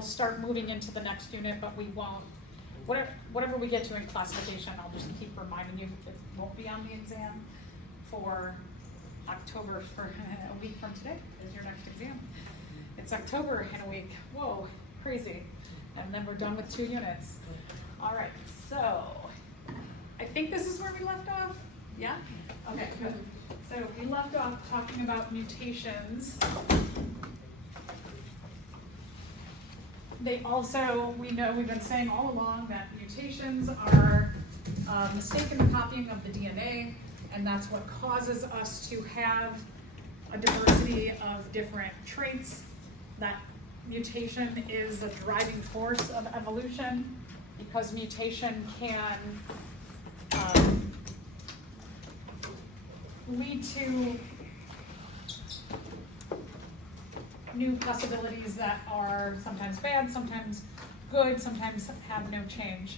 we'll start moving into the next unit, but we won't, whatever we get to in classification, I'll just keep reminding you, it won't be on the exam for October, for a week from today is your next exam. It's October in a week, whoa, crazy. And then we're done with 2 units. All right, so I think this is where we left off, yeah? Okay, good. So we left off talking about mutations. They also, we know, we've been saying all along that mutations are a mistake in the copying of the DNA, and that's what causes us to have a diversity of different traits. That mutation is a driving force of evolution, because mutation can lead to new possibilities that are sometimes bad, sometimes good, sometimes have no change.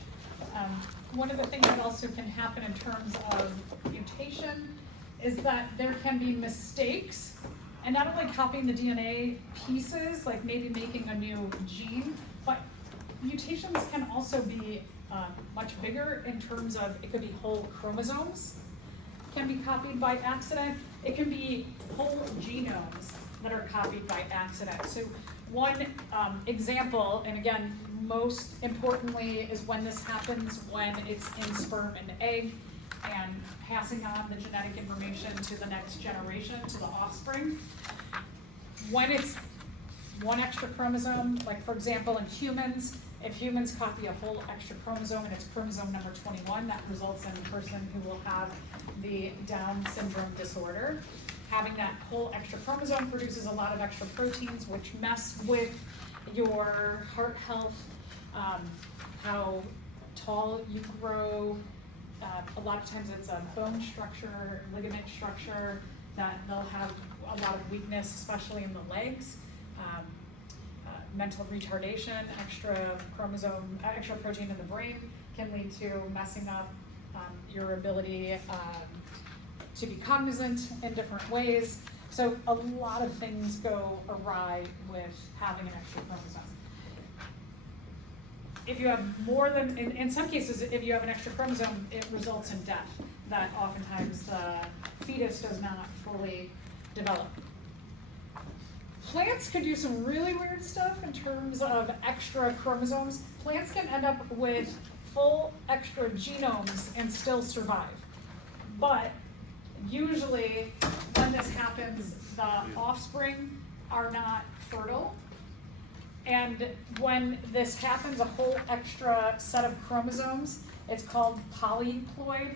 One of the things that also can happen in terms of mutation is that there can be mistakes, and not only copying the DNA pieces, like maybe making a new gene, but mutations can also be much bigger in terms of, it could be whole chromosomes can be copied by accident. It can be whole genomes that are copied by accident. So one example, and again, most importantly, is when this happens when it's in sperm and egg and passing on the genetic information to the next generation, to the offspring. When it's one extra chromosome, like for example in humans, if humans copy a whole extra chromosome and it's chromosome number 21, that results in a person who will have the Down syndrome disorder. Having that whole extra chromosome produces a lot of extra proteins, which mess with your heart health, how tall you grow. A lot of times it's a bone structure, ligament structure, that they'll have a lot of weakness, especially in the legs. Mental retardation, extra chromosome, extra protein in the brain can lead to messing up your ability to be cognizant in different ways. So a lot of things go awry with having an extra chromosome. If you have more than, in some cases, if you have an extra chromosome, it results in death, that oftentimes the fetus does not fully develop. Plants can do some really weird stuff in terms of extra chromosomes. Plants can end up with full extra genomes and still survive. But usually when this happens, the offspring are not fertile. And when this happens, a whole extra set of chromosomes, it's called polyploid,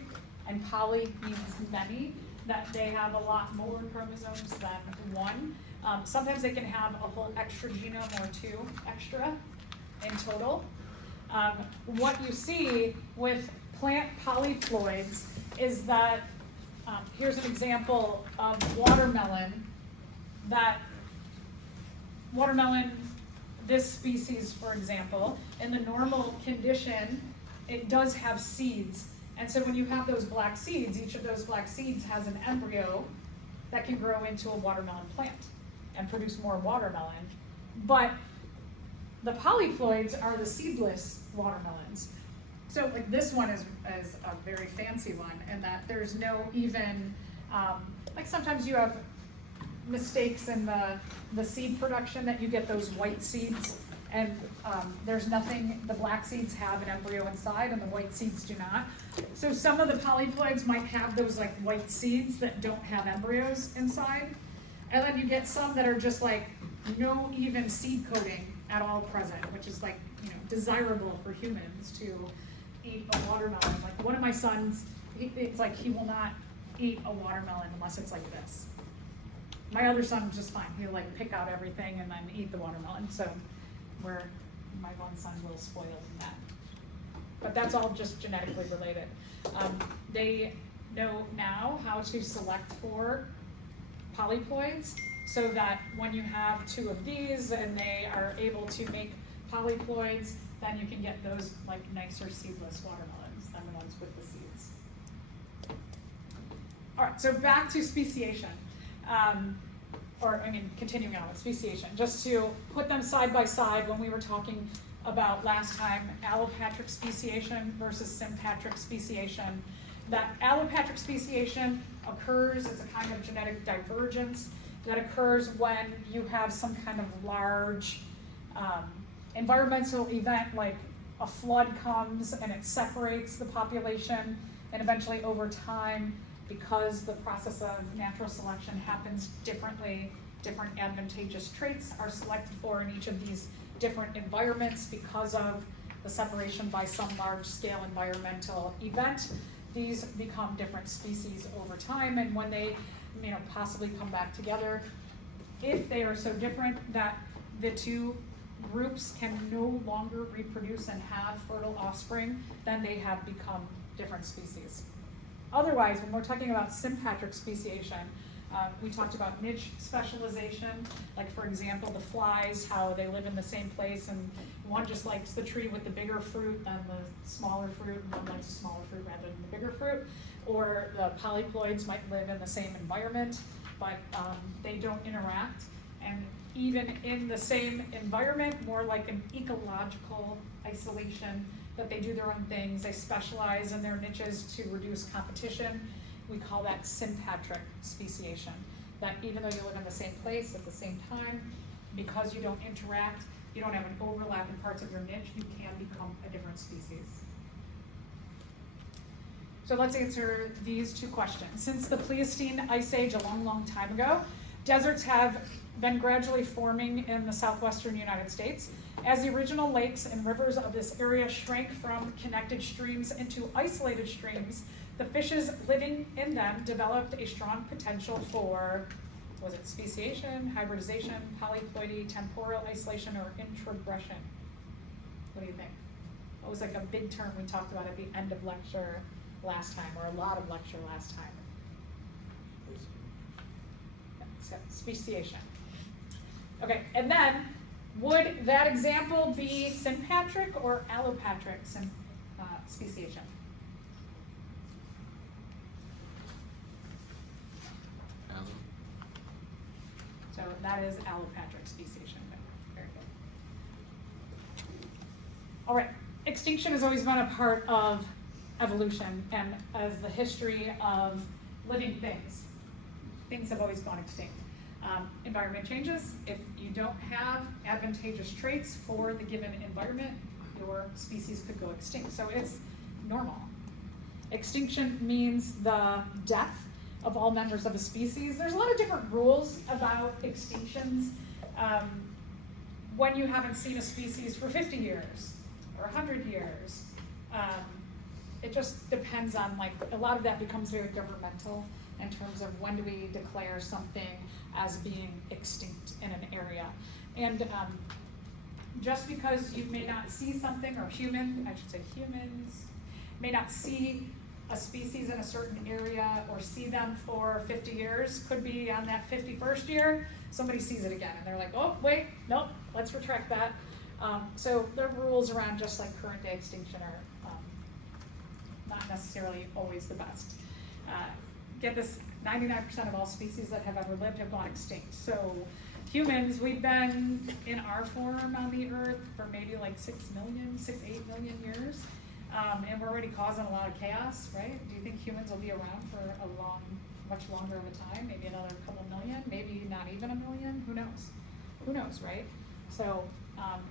and poly means many, that they have a lot more chromosomes than one. Sometimes they can have a whole extra genome or 2 extra in total. What you see with plant polyploids is that, here's an example of watermelon, this species, for example, in the normal condition, it does have seeds. And so when you have those black seeds, each of those black seeds has an embryo that can grow into a watermelon plant and produce more watermelon. But the polyploids are the seedless watermelons. So like this one is a very fancy one, and that there's no even, like sometimes you have mistakes in the seed production, that you get those white seeds, and there's nothing, the black seeds have an embryo inside and the white seeds do not. So some of the polyploids might have those like white seeds that don't have embryos inside. And then you get some that are just like no even seed coating at all present, which is like, you know, desirable for humans to eat a watermelon. Like one of my sons, it's like he will not eat a watermelon unless it's like this. My other son is just fine. He'll like pick out everything and then eat the watermelon. So my one son's a little spoiled in that. But that's all just genetically related. They know now how to select for polyploids, so that when you have 2 of these and they are able to make polyploids, then you can get those like nicer seedless watermelons than the ones with the seeds. All right, so back to speciation. continuing on with speciation, just to put them side by side when we were talking about last time, allopatric speciation versus sympatric speciation. That allopatric speciation occurs as a kind of genetic divergence that occurs when you have some kind of large environmental event, like a flood comes and it separates the population, and eventually over time, because the process of natural selection happens differently, different advantageous traits are selected for in each of these different environments because of the separation by some large-scale environmental event. These become different species over time, and when they possibly come back together, if they are so different that the two groups can no longer reproduce and have fertile offspring, then they have become different species. Otherwise, when we're talking about sympatric speciation, we talked about niche specialization, like for example, the flies, how they live in the same place, and one just likes the tree with the bigger fruit than the smaller fruit, and one likes the smaller fruit rather than the bigger fruit. Or the polyploids might live in the same environment, but they don't interact. And even in the same environment, more like an ecological isolation, that they do their own things, they specialize in their niches to reduce competition. We call that sympatric speciation. That even though you live in the same place at the same time, because you don't interact, you don't have an overlap in parts of your niche, you can become a different species. So let's answer these two questions. Since the Pleistocene Ice Age a long, long time ago, deserts have been gradually forming in the southwestern United States. As the original lakes and rivers of this area shrank from connected streams into isolated streams, the fishes living in them developed a strong potential for, was it speciation, hybridization, polyploidy, temporal isolation, or introgression? What do you think? What was like a big term we talked about at the end of lecture last time, or a lot of lecture last time? So, speciation. Okay, and then would that example be sympatric or allopatric speciation? So that is allopatric speciation. Very good. All right, extinction has always been a part of evolution, and as the history of living things. Things have always gone extinct. Environment changes. If you don't have advantageous traits for the given environment, your species could go extinct. So it's normal. Extinction means the death of all members of a species. There's a lot of different rules about extinctions. When you haven't seen a species for 50 years or 100 years, it just depends on, like, a lot of that becomes very governmental in terms of when do we declare something as being extinct in an area. And just because you may not see something, or humans may not see a species in a certain area or see them for 50 years, could be on that 51st year, somebody sees it again and they're like, oh, wait, nope, let's retract that. So the rules around just like current day extinction are not necessarily always the best. Get this, 99% of all species that have ever lived have gone extinct. So humans, we've been in our form on the earth for maybe like 8 million years. And we're already causing a lot of chaos, right? Do you think humans will be around for much longer of a time? Maybe another couple million, maybe not even a million, who knows? Who knows, right? So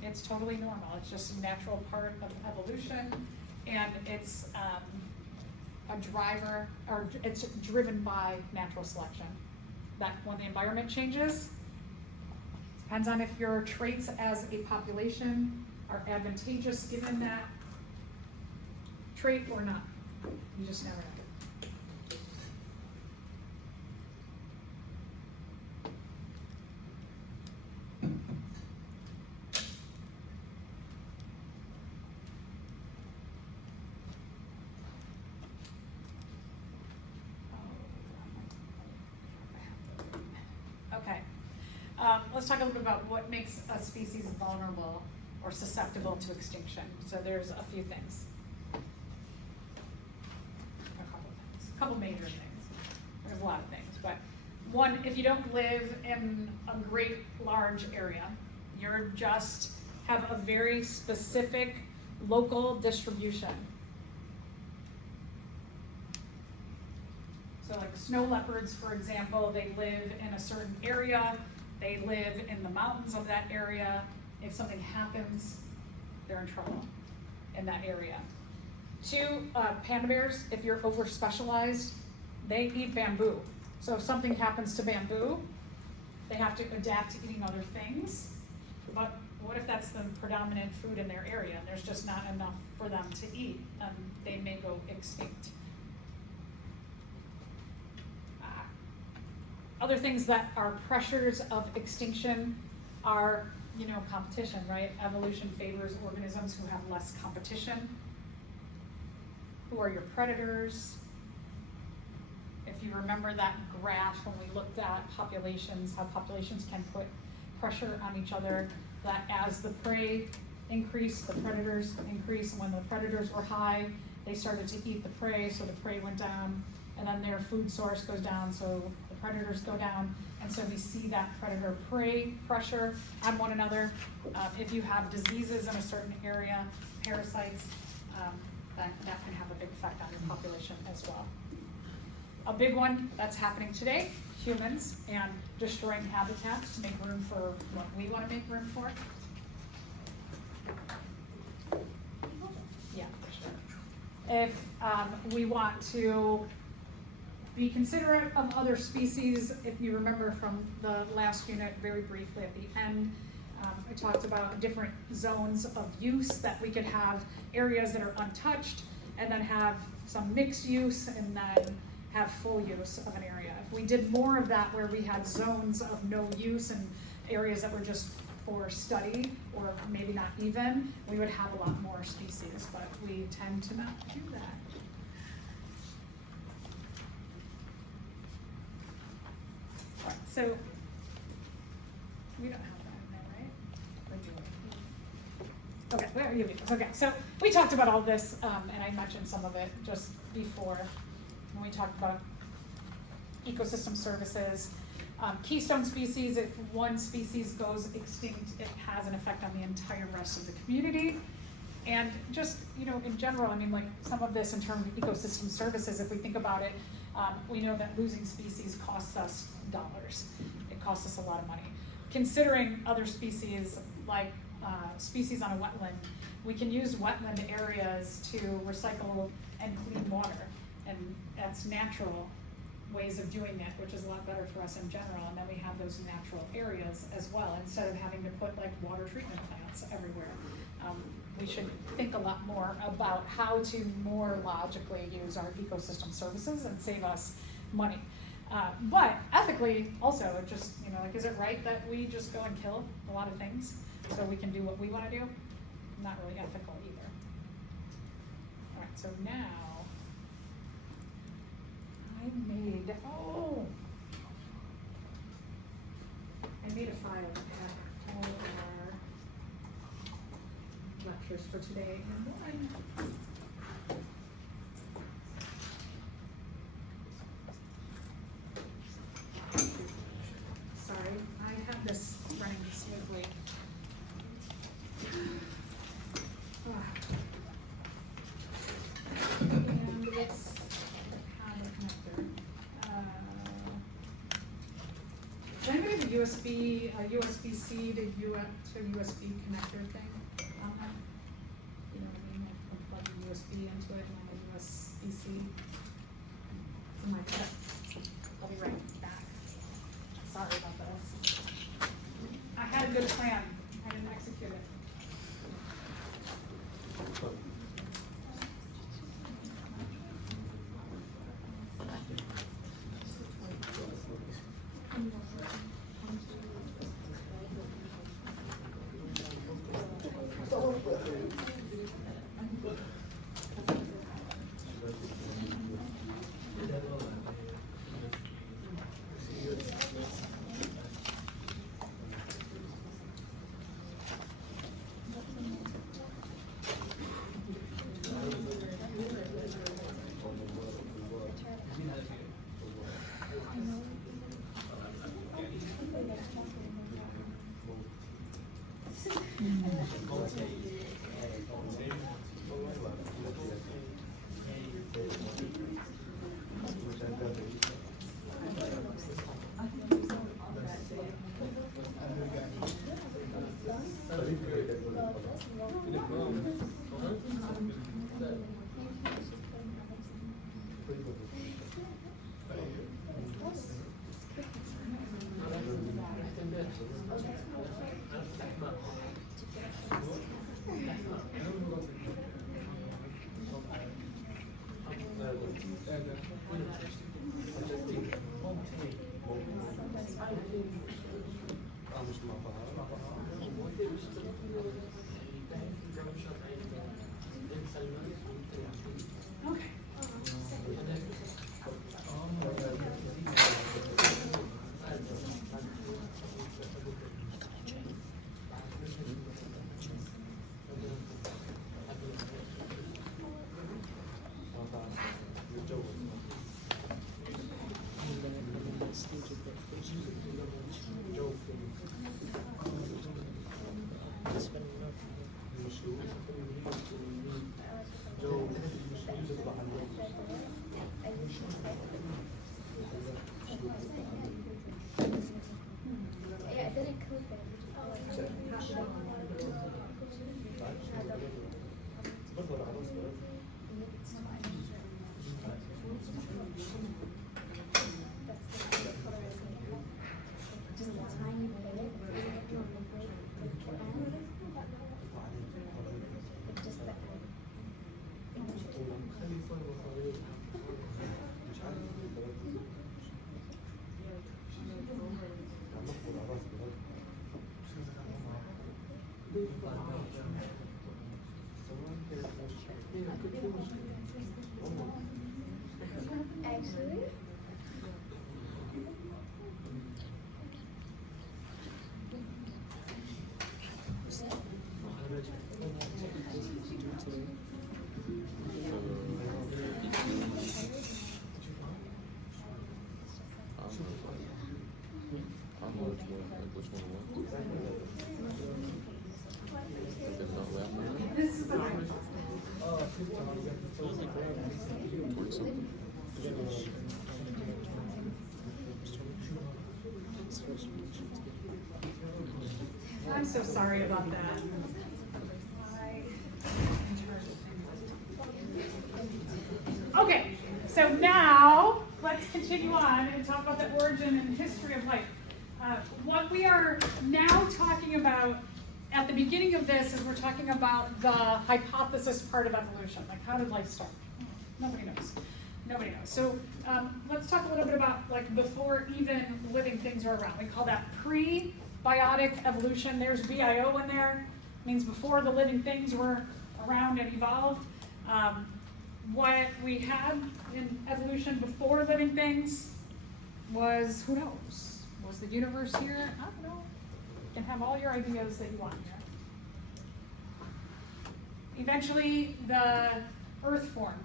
it's totally normal. It's just a natural part of evolution, and it's a driver, or it's driven by natural selection. That when the environment changes, depends on if your traits as a population are advantageous given that trait or not. You just never know. Okay, let's talk a little bit about what makes a species vulnerable or susceptible to extinction. So there's a few things. A couple major things. There's a lot of things, but one, if you don't live in a great large area, you're just have a very specific local distribution. So like snow leopards, for example, they live in a certain area, they live in the mountains of that area. If something happens, they're in trouble in that area. Two, panda bears, if you're over specialized, they eat bamboo. So if something happens to bamboo, they have to adapt to eating other things. But what if that's the predominant food in their area and there's just not enough for them to eat? They may go extinct. Other things that are pressures of extinction are, competition, right? Evolution favors organisms who have less competition. Who are your predators? If you remember that graph when we looked at populations, how populations can put pressure on each other, that as the prey increased, the predators increased, and when the predators were high, they started to eat the prey, so the prey went down, and then their food source goes down, so the predators go down, and so we see that predator-prey pressure on one another. If you have diseases in a certain area, parasites, that can have a big effect on your population as well. A big one that's happening today, humans and destroying habitats to make room for what we want to make room for. Yeah, for sure. If we want to be considerate of other species, if you remember from the last unit very briefly at the end, I talked about different zones of use, that we could have areas that are untouched and then have some mixed use and then have full use of an area. If we did more of that where we had zones of no use and areas that were just for study or maybe not even, we would have a lot more species, but we tend to not do that. All right, so we don't have Okay, where are you? Okay, so we talked about all this, and I mentioned some of it just before when we talked about ecosystem services. Keystone species, if one species goes extinct, it has an effect on the entire rest of the community. And just, in general, like some of this in terms of ecosystem services, if we think about it, we know that losing species costs us dollars. It costs us a lot of money. Considering other species like species on a wetland, we can use wetland areas to recycle and clean water, and that's natural ways of doing it, which is a lot better for us in general, and then we have those natural areas as well, instead of having to put like water treatment plants everywhere. We should think a lot more about how to more logically use our ecosystem services and save us money. But ethically also, it just, is it right that we just go and kill a lot of things so we can do what we want to do? Not really ethical either. All right, so now I made a file that had all of our lectures for today in one. Sorry, I have this running smoothly. And let's have a connector. Does anybody have a USB-C to USB connector thing on that? You know what I mean? I can plug a USB into it and then a USB-C. It's in my cup. I'll be right back. Sorry about this. I had a good plan. I didn't execute it. Okay. Actually, This is the I'm so sorry about that. Okay, so now let's continue on and talk about the origin and history of life. What we are now talking about at the beginning of this is we're talking about the hypothesis part of evolution. Like, how did life start? Nobody knows. Nobody knows. So let's talk a little bit about like before even living things were around. We call that pre-biotic evolution. There's BIO in there. It means before the living things were around and evolved. What we had in evolution before living things was, who knows? Was the universe here? I don't know. You can have all your ideas that you want here. Eventually, the Earth formed.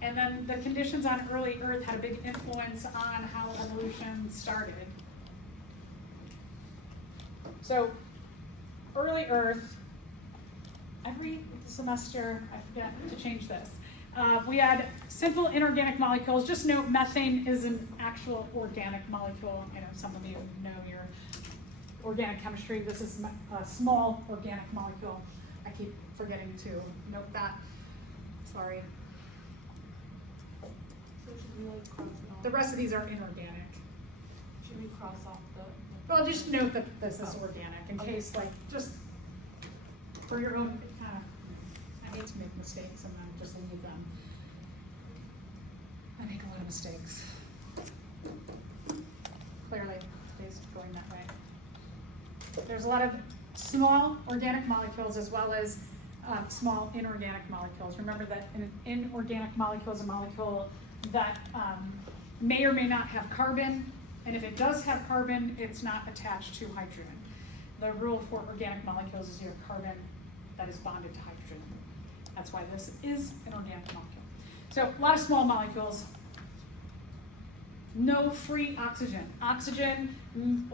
And then the conditions on early Earth had a big influence on how evolution started. So, early Earth, every semester, I forget to change this, we had simple inorganic molecules. Just note methane is an actual organic molecule. I know some of you know your organic chemistry. This is a small organic molecule. I keep forgetting to note that. Sorry. so should we like cross it off? The rest of these are inorganic. Should we cross off the? Well, just note that this is organic in case, like, just for your own, I hate to make mistakes and then just leave them. I make a lot of mistakes. Clearly, today's going that way. There's a lot of small organic molecules as well as small inorganic molecules. Remember that an inorganic molecule is a molecule that may or may not have carbon, and if it does have carbon, it's not attached to hydrogen. The rule for organic molecules is you have carbon that is bonded to hydrogen. That's why this is an organic molecule. So a lot of small molecules. No free oxygen. Oxygen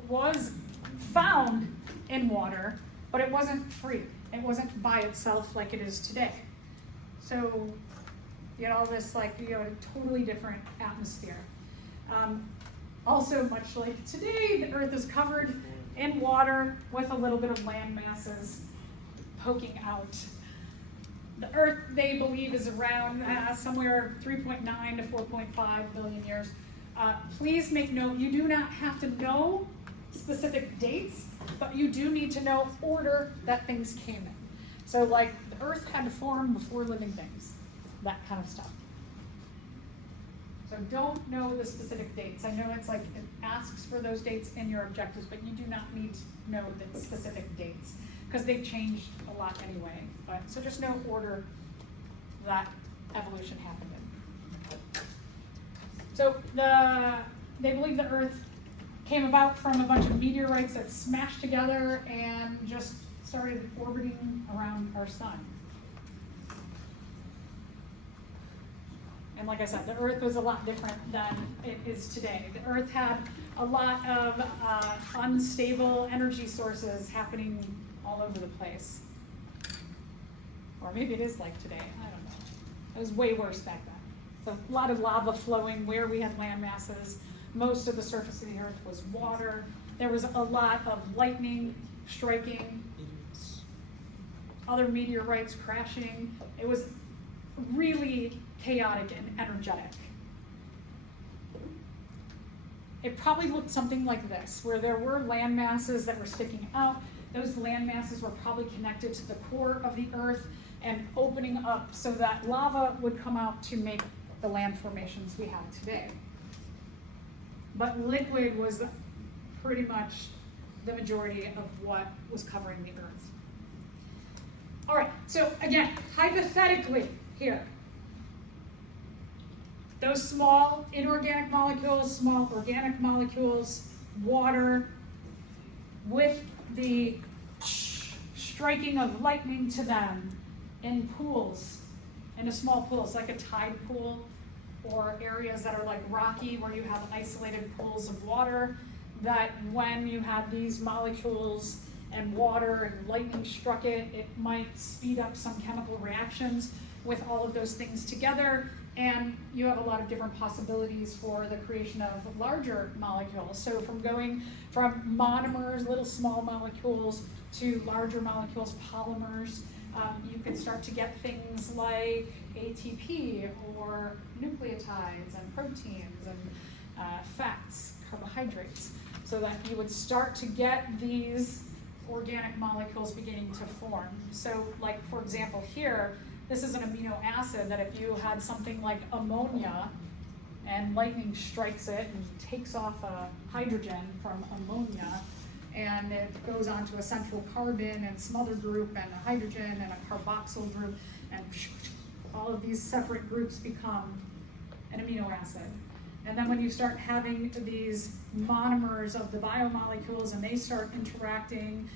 was found in water, but it wasn't free. It wasn't by itself like it is today. So you had all this, like, you know, a totally different atmosphere. Also, much like today, the Earth is covered in water with a little bit of land masses poking out. The Earth, they believe, is around somewhere 3.9 to 4.5 billion years. Please make note, you do not have to know specific dates, but you do need to know order that things came in. So like the Earth had to form before living things, that kind of stuff. So don't know the specific dates. I know it's like it asks for those dates in your objectives, but you do not need to know the specific dates because they've changed a lot anyway. But so just know order that evolution happened in. So they believe the Earth came about from a bunch of meteorites that smashed together and just started orbiting around our sun. And like I said, the Earth was a lot different than it is today. The Earth had a lot of unstable energy sources happening all over the place. Or maybe it is like today, I don't know. It was way worse back then. So a lot of lava flowing where we had land masses. Most of the surface of the Earth was water. There was a lot of lightning striking, other meteorites crashing. It was really chaotic and energetic. It probably looked something like this, where there were land masses that were sticking out. Those land masses were probably connected to the core of the Earth and opening up so that lava would come out to make the land formations we have today. But liquid was pretty much the majority of what was covering the Earth. All right, so again, hypothetically here, those small inorganic molecules, small organic molecules, water, with the striking of lightning to them in pools, in a small pools, like a tide pool, or areas that are like rocky where you have isolated pools of water, that when you have these molecules and water and lightning struck it, it might speed up some chemical reactions with all of those things together, and you have a lot of different possibilities for the creation of larger molecules. So from going from monomers, little small molecules, to larger molecules, polymers, you can start to get things like ATP or nucleotides and proteins and fats, carbohydrates, so that you would start to get these organic molecules beginning to form. So like, for example, here, this is an amino acid that if you had something like ammonia and lightning strikes it and takes off a hydrogen from ammonia, and it goes on to a central carbon and some other group and a hydrogen and a carboxyl group, and all of these separate groups become an amino acid. And then when you start having these monomers of the biomolecules and they start interacting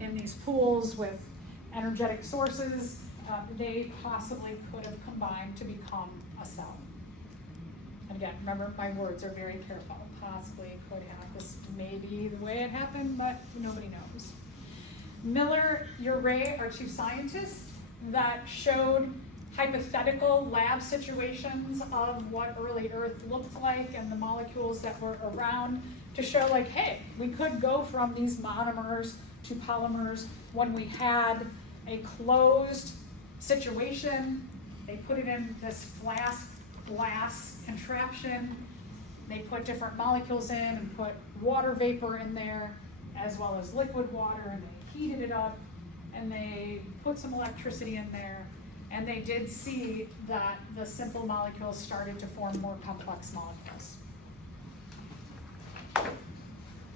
in these pools with energetic sources, they possibly could have combined to become a cell. And again, remember, my words are very careful. Possibly could have. This may be the way it happened, but nobody knows. Miller, Urey are two scientists that showed hypothetical lab situations of what early Earth looked like and the molecules that were around to show like, hey, we could go from these monomers to polymers when we had a closed situation. They put it in this flask glass contraption. They put different molecules in and put water vapor in there as well as liquid water, and they heated it up and they put some electricity in there, and they did see that the simple molecules started to form more complex molecules.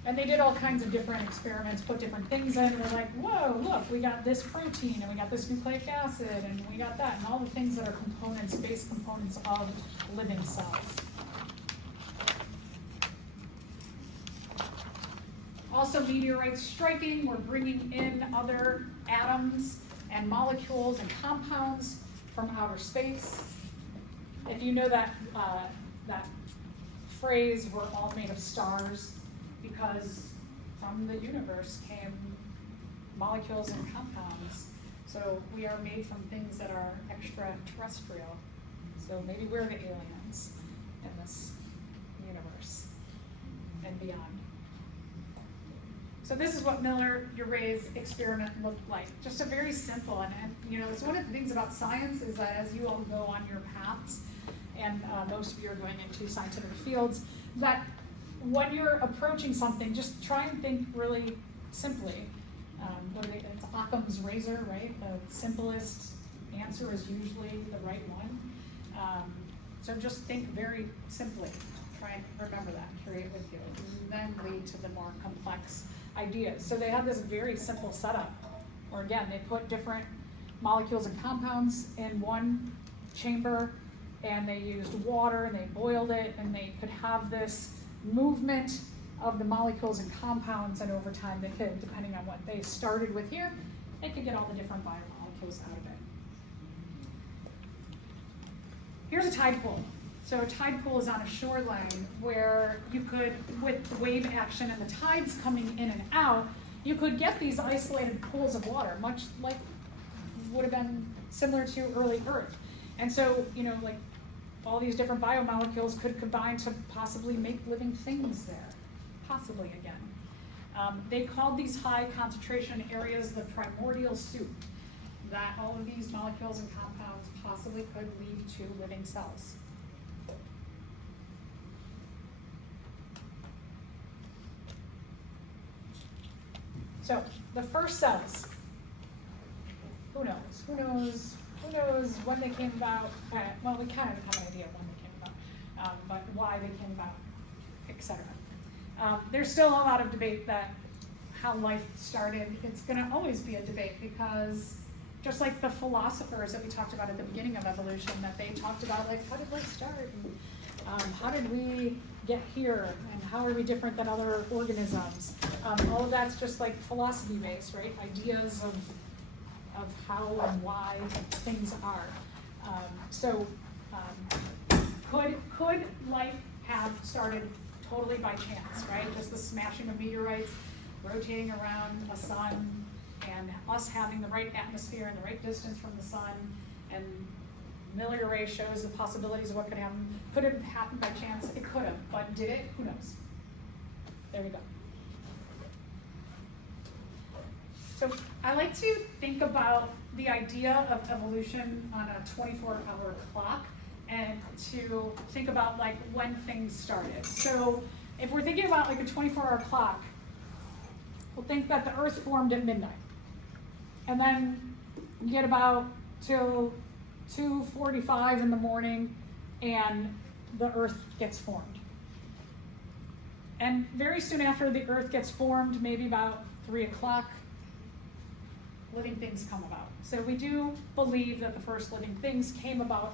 And they did all kinds of different experiments, put different things in, and they're like, whoa, look, we got this protein, and we got this nucleic acid, and we got that, and all the things that are components, base components of living cells. Also, meteorites striking, we're bringing in other atoms and molecules and compounds from outer space. If you know that, that phrase, we're all made of stars, because from the universe came molecules and compounds. So we are made from things that are extraterrestrial. So maybe we're the aliens in this universe and beyond. So this is what Miller-Urey's experiment looked like. Just a very simple, and you know, it's one of the things about science is that as you all go on your paths, and most of you are going into scientific fields, that when you're approaching something, just try and think really simply. It's Occam's razor, right? The simplest answer is usually the right one. So just think very simply. Try and remember that, carry it with you, and then lead to the more complex ideas. So they had this very simple setup, where again, they put different molecules and compounds in one chamber, and they used water, and they boiled it, and they could have this movement of the molecules and compounds, and over time they could, depending on what they started with here, they could get all the different biomolecules out of it. Here's a tide pool. So a tide pool is on a shoreline where you could, with the wave action and the tides coming in and out, you could get these isolated pools of water, much like would have been similar to early Earth. And so, you know, like all these different biomolecules could combine to possibly make living things there, possibly again. They called these high concentration areas the primordial soup, that all of these molecules and compounds possibly could lead to living cells. So the first cells, who knows? Who knows when they came about? Well, we kind of have an idea of when they came about, but why they came about, etc. There's still a lot of debate that how life started. It's going to always be a debate because just like the philosophers that we talked about at the beginning of evolution, that they talked about like how did life start and how did we get here and how are we different than other organisms? All of that's just like philosophy based, right? Ideas of how and why things are. Could life have started totally by chance, right? Just the smashing of meteorites, rotating around a sun, and us having the right atmosphere and the right distance from the sun, and Miller-Urey shows the possibilities of what could happen. Could it have happened by chance? It could have, but did it? Who knows? There we go. So I like to think about the idea of evolution on a 24-hour clock and to think about like when things started. So if we're thinking about like a 24-hour clock, we'll think that the Earth formed at midnight. And then you get about till 2:45 in the morning and the Earth gets formed. And very soon after the Earth gets formed, maybe about 3 o'clock, living things come about. So we do believe that the first living things came about,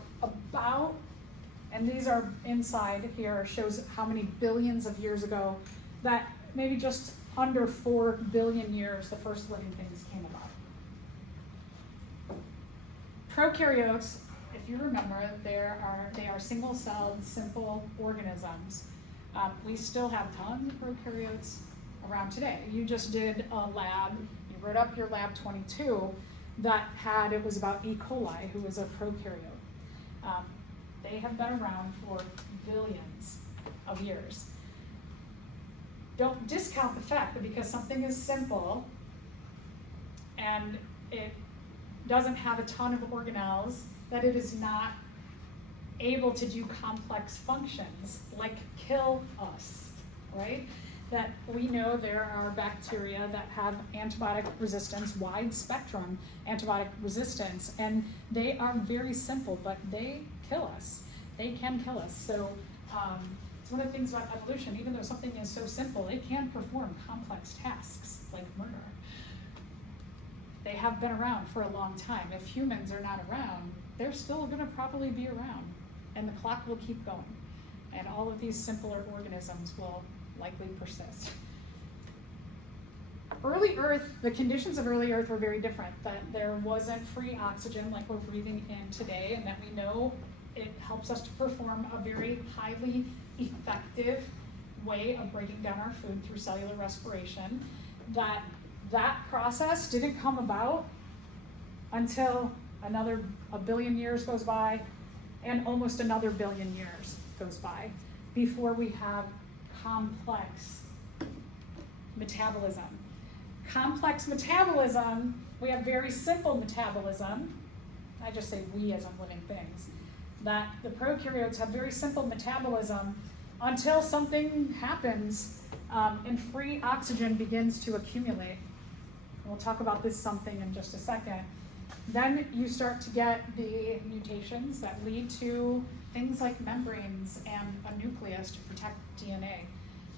and these are inside here, shows how many billions of years ago, that maybe just under 4 billion years, the first living things came about. Prokaryotes, if you remember, they are single-celled, simple organisms. We still have tons of prokaryotes around today. You just did a lab, you wrote up your lab 22 that had, it was about E. coli, who was a prokaryote. They have been around for billions of years. Don't discount the fact that because something is simple and it doesn't have a ton of organelles, that it is not able to do complex functions like kill us, right? That we know there are bacteria that have antibiotic resistance, wide spectrum antibiotic resistance, and they are very simple, but they kill us. They can kill us. So it's one of the things about evolution, even though something is so simple, it can perform complex tasks like murder. They have been around for a long time. If humans are not around, they're still gonna probably be around, and the clock will keep going. And all of these simpler organisms will likely persist. Early Earth, the conditions of early Earth were very different, that there wasn't free oxygen like we're breathing in today, and that we know it helps us to perform a very highly effective way of breaking down our food through cellular respiration. That process didn't come about until a billion years goes by, and almost another billion years goes by before we have complex metabolism. Complex metabolism, we have very simple metabolism. I just say we as I'm living things. That the prokaryotes have very simple metabolism until something happens and free oxygen begins to accumulate. We'll talk about this something in just a second. Then you start to get the mutations that lead to things like membranes and a nucleus to protect DNA.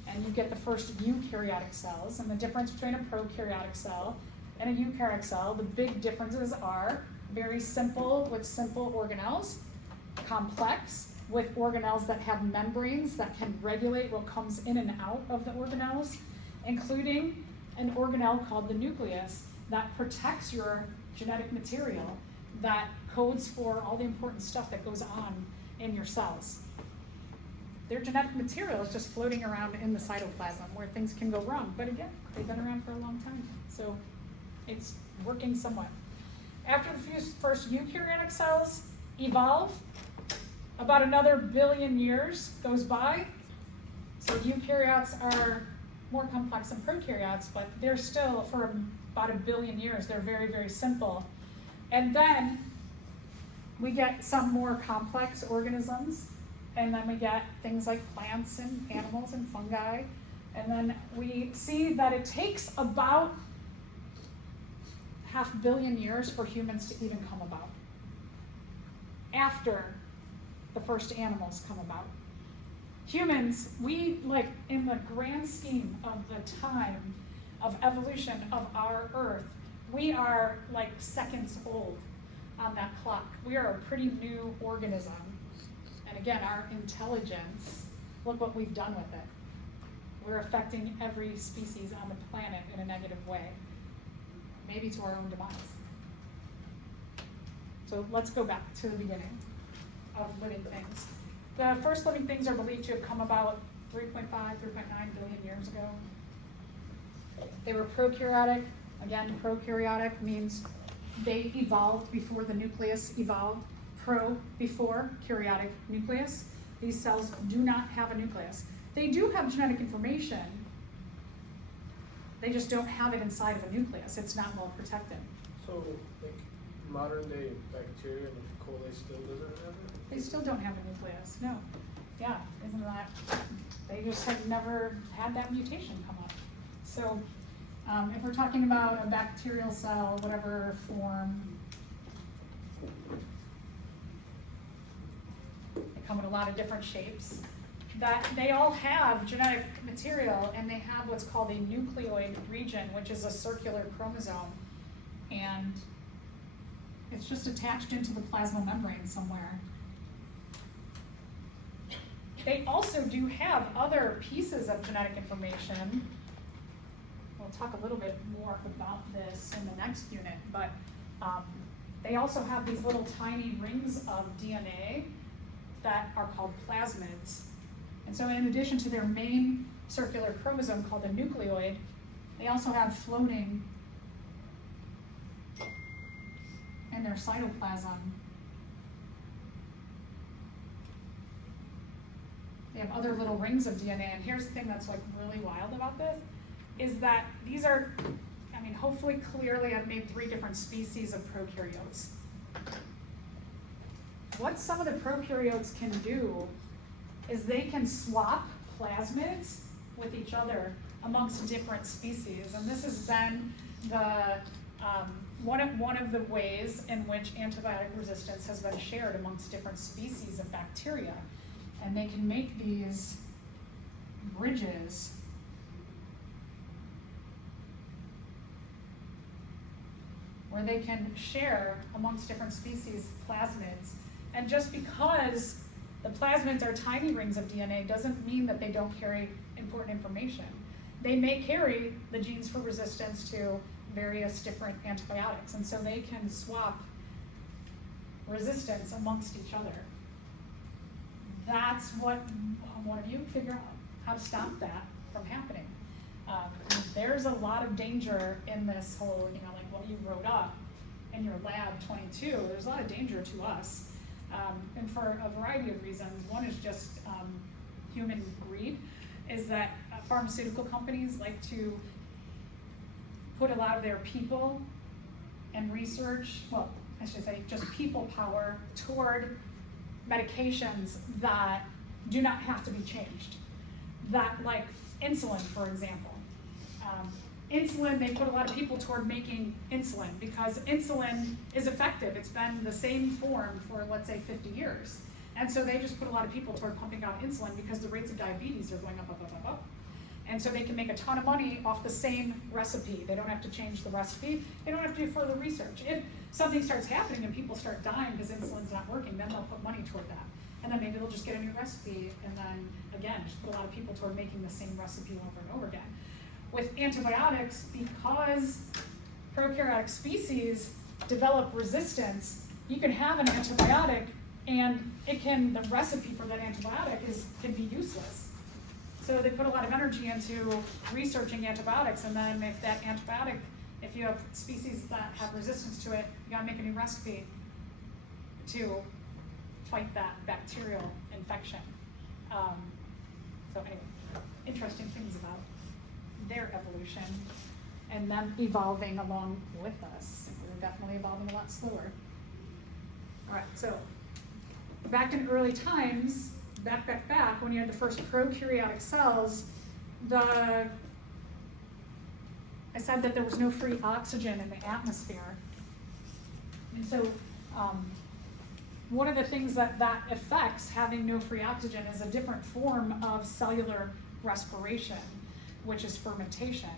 And you get the first eukaryotic cells. And the difference between a prokaryotic cell and a eukaryotic cell, the big differences are very simple with simple organelles, complex with organelles that have membranes that can regulate what comes in and out of the organelles, including an organelle called the nucleus that protects your genetic material, that codes for all the important stuff that goes on in your cells. Their genetic material is just floating around in the cytoplasm where things can go wrong. But again, they've been around for a long time, so it's working somewhat. After the first eukaryotic cells evolve, about another billion years goes by. So eukaryotes are more complex than prokaryotes, but they're still, for about a billion years, they're very, very simple. And then we get some more complex organisms, and then we get things like plants and animals and fungi. And then we see that it takes about 500 million years for humans to even come about, after the first animals come about. Humans, we, like, in the grand scheme of the time of evolution of our Earth, we are like seconds old on that clock. We are a pretty new organism. And again, our intelligence, look what we've done with it. We're affecting every species on the planet in a negative way, maybe to our own demise. So let's go back to the beginning of living things. The first living things are believed to have come about 3.5, 3.9 billion years ago. They were prokaryotic. Again, prokaryotic means they evolved before the nucleus evolved. Pro, before, karyotic, nucleus. These cells do not have a nucleus. They do have genetic information. They just don't have it inside of a nucleus. It's not well protected. So, like, modern day bacteria, like E. coli, still doesn't have it? They still don't have a nucleus, no. Yeah, isn't that, they just have never had that mutation come up. So, if we're talking about a bacterial cell, whatever form, they come in a lot of different shapes, that they all have genetic material, and they have what's called a nucleoid region, which is a circular chromosome. And it's just attached into the plasma membrane somewhere. They also do have other pieces of genetic information. We'll talk a little bit more about this in the next unit, but they also have these little tiny rings of DNA that are called plasmids. And so in addition to their main circular chromosome called the nucleoid, they also have floating in their cytoplasm. They have other little rings of DNA, and here's the thing that's like really wild about this, is that these are, I mean, hopefully clearly I've made 3 different species of prokaryotes. What some of the prokaryotes can do is they can swap plasmids with each other amongst different species, and this has been the one of the ways in which antibiotic resistance has been shared amongst different species of bacteria. And they can make these bridges where they can share amongst different species plasmids. And just because the plasmids are tiny rings of DNA doesn't mean that they don't carry important information. They may carry the genes for resistance to various different antibiotics, and so they can swap resistance amongst each other. That's what one of you figure out how to stop that from happening. There's a lot of danger in this whole, like what you wrote up in your lab 22, there's a lot of danger to us. And for a variety of reasons. One is just human greed, is that pharmaceutical companies like to put a lot of their people and research, well, I should say just people power toward medications that do not have to be changed. That, like insulin, for example. Insulin, they put a lot of people toward making insulin because insulin is effective. It's been the same form for, let's say, 50 years. And so they just put a lot of people toward pumping out insulin because the rates of diabetes are going up, up, up, up, up. And so they can make a ton of money off the same recipe. They don't have to change the recipe. They don't have to do further research. If something starts happening and people start dying because insulin's not working, then they'll put money toward that. And then maybe they'll just get a new recipe and then, again, just put a lot of people toward making the same recipe over and over again. With antibiotics, because prokaryotic species develop resistance, you can have an antibiotic and the recipe for that antibiotic can be useless. So they put a lot of energy into researching antibiotics, and then if that antibiotic, if you have species that have resistance to it, you gotta make a new recipe to fight that bacterial infection. So anyway, interesting things about their evolution and them evolving along with us. We're definitely evolving a lot slower. All right, so back in early times, back, when you had the first prokaryotic cells, I said that there was no free oxygen in the atmosphere. And so one of the things that affects having no free oxygen is a different form of cellular respiration, which is fermentation.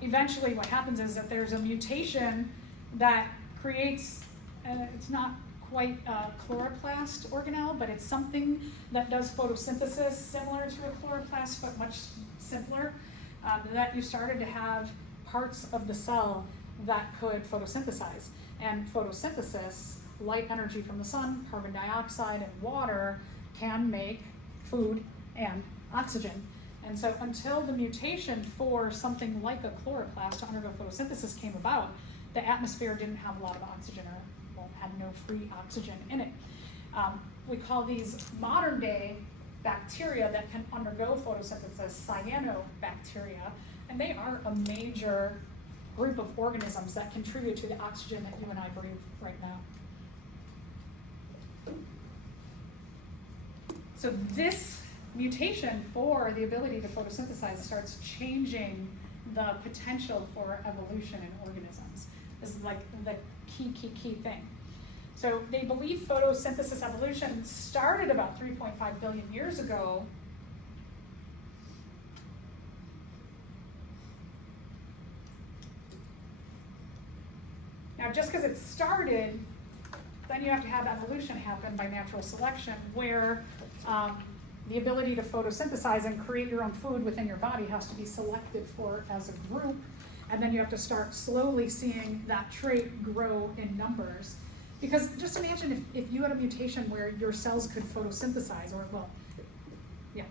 Eventually what happens is that there's a mutation that creates, it's not quite a chloroplast organelle, but it's something that does photosynthesis similar to a chloroplast, but much simpler, that you started to have parts of the cell that could photosynthesize. And photosynthesis, light energy from the sun, carbon dioxide, and water can make food and oxygen. And so until the mutation for something like a chloroplast to undergo photosynthesis came about, the atmosphere didn't have a lot of oxygen had no free oxygen in it. We call these modern day bacteria that can undergo photosynthesis cyanobacteria, and they are a major group of organisms that contribute to the oxygen that you and I breathe right now. So this mutation for the ability to photosynthesize starts changing the potential for evolution in organisms. This is like the key thing. So they believe photosynthesis evolution started about 3.5 billion years ago. Now, just because it started, then you have to have evolution happen by natural selection, where the ability to photosynthesize and create your own food within your body has to be selected for as a group, and then you have to start slowly seeing that trait grow in numbers. Because just imagine if you had a mutation where your cells could photosynthesize, or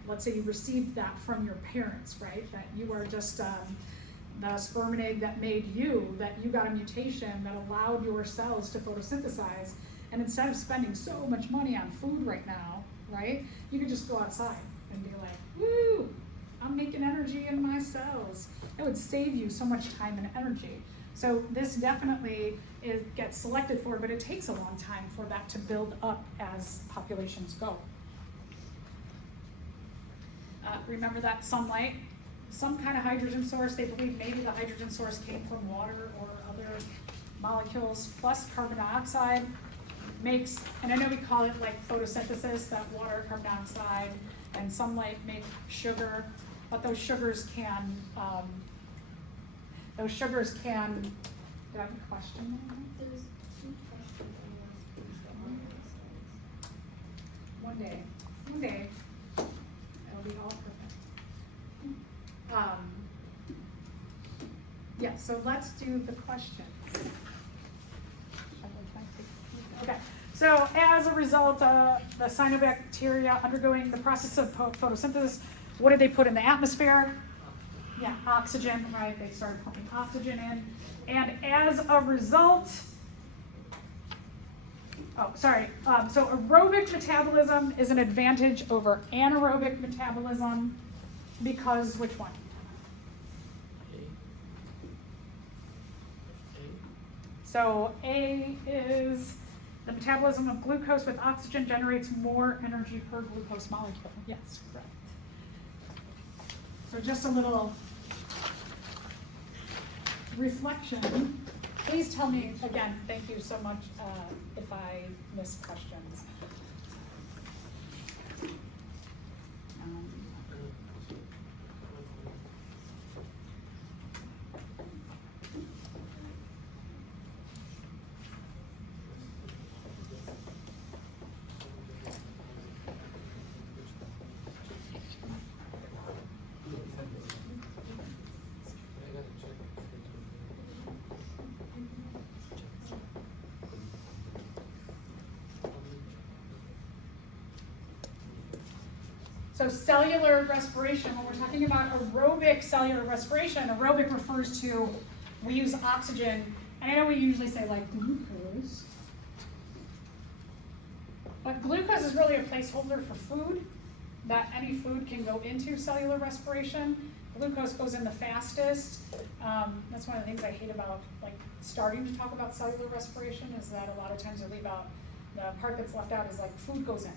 let's say you received that from your parents, right? That you are just the sperm and egg that made you, that you got a mutation that allowed your cells to photosynthesize, and instead of spending so much money on food right now, right, you could just go outside and be like, woo, I'm making energy in my cells. It would save you so much time and energy. So this definitely gets selected for, but it takes a long time for that to build up as populations go. Remember that sunlight, some kind of hydrogen source. They believe maybe the hydrogen source came from water or other molecules, plus carbon dioxide makes, and I know we call it like photosynthesis, that water, carbon dioxide, and sunlight make sugar, but those sugars can, do I have a question? There's 2 questions I want to One day, it'll be all perfect. Yeah, so let's do the questions. Okay, so as a result of the cyanobacteria undergoing the process of photosynthesis, what did they put in the atmosphere? Yeah, oxygen, right? They started pumping oxygen in. And as a result, so aerobic metabolism is an advantage over anaerobic metabolism because which one? So A is the metabolism of glucose with oxygen generates more energy per glucose molecule. Yes, correct. So just a little reflection. Please tell me, again, thank you so much if I miss questions. So cellular respiration, when we're talking about aerobic cellular respiration, aerobic refers to, we use oxygen, and I know we usually say like glucose, but glucose is really a placeholder for food, that any food can go into cellular respiration. Glucose goes in the fastest. That's one of the things I hate about like starting to talk about cellular respiration, is that a lot of times I leave out, the part that's left out is like food goes in,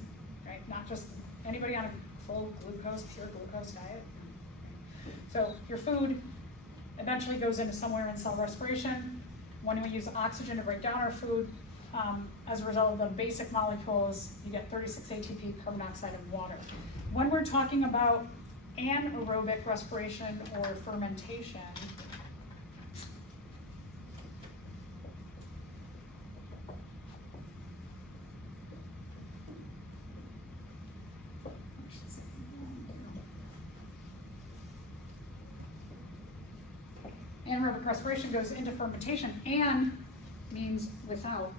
right? Not just anybody on a full glucose, pure glucose diet. So your food eventually goes into somewhere in cell respiration. When we use oxygen to break down our food, as a result of the basic molecules, you get 36 ATP, carbon dioxide, and water. When we're talking about anaerobic respiration or fermentation, anaerobic respiration goes into fermentation. An means without,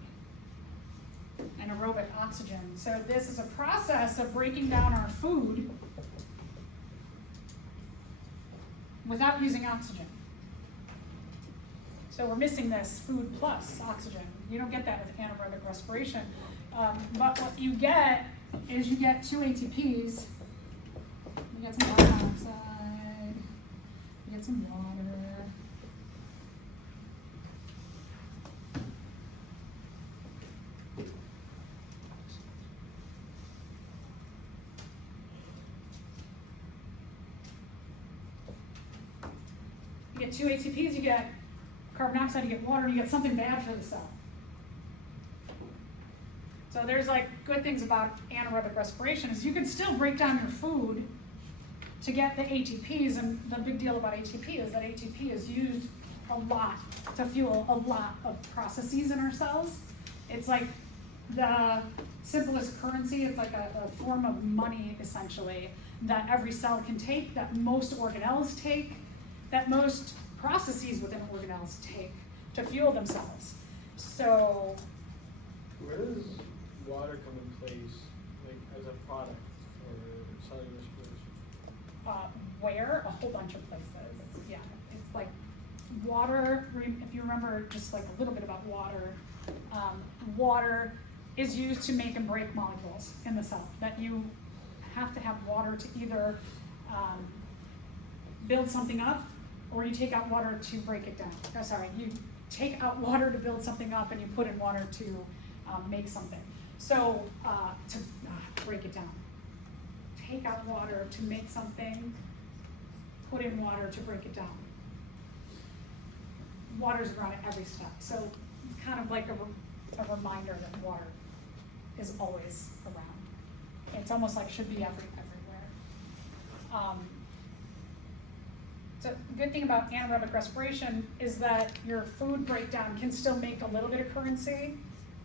and aerobic oxygen. So this is a process of breaking down our food without using oxygen. So we're missing this food plus oxygen. You don't get that with anaerobic respiration. But what you get is you get 2 ATPs, you get some carbon dioxide, you get some water. You get 2 ATPs, you get carbon dioxide, you get water, and you get something bad for the cell. So there's like good things about anaerobic respiration is you can still break down your food to get the ATPs, and the big deal about ATP is that ATP is used a lot to fuel a lot of processes in our cells. It's like the simplest currency, it's like a form of money essentially that every cell can take, that most organelles take, that most processes within organelles take to fuel themselves. So Where does water come in place, like as a product for cellular respiration? where? A whole bunch of places. Yeah, it's like water, if you remember just like a little bit about water, water is used to make and break molecules in the cell. That you have to have water to either build something up, or you take out water to break it down. Oh, sorry, you take out water to build something up, and you put in water to make something. So to break it down, take out water to make something, put in water to break it down. Water's around at every step. So kind of like a reminder that water is always around. It's almost like should be everywhere. So the good thing about anaerobic respiration is that your food breakdown can still make a little bit of currency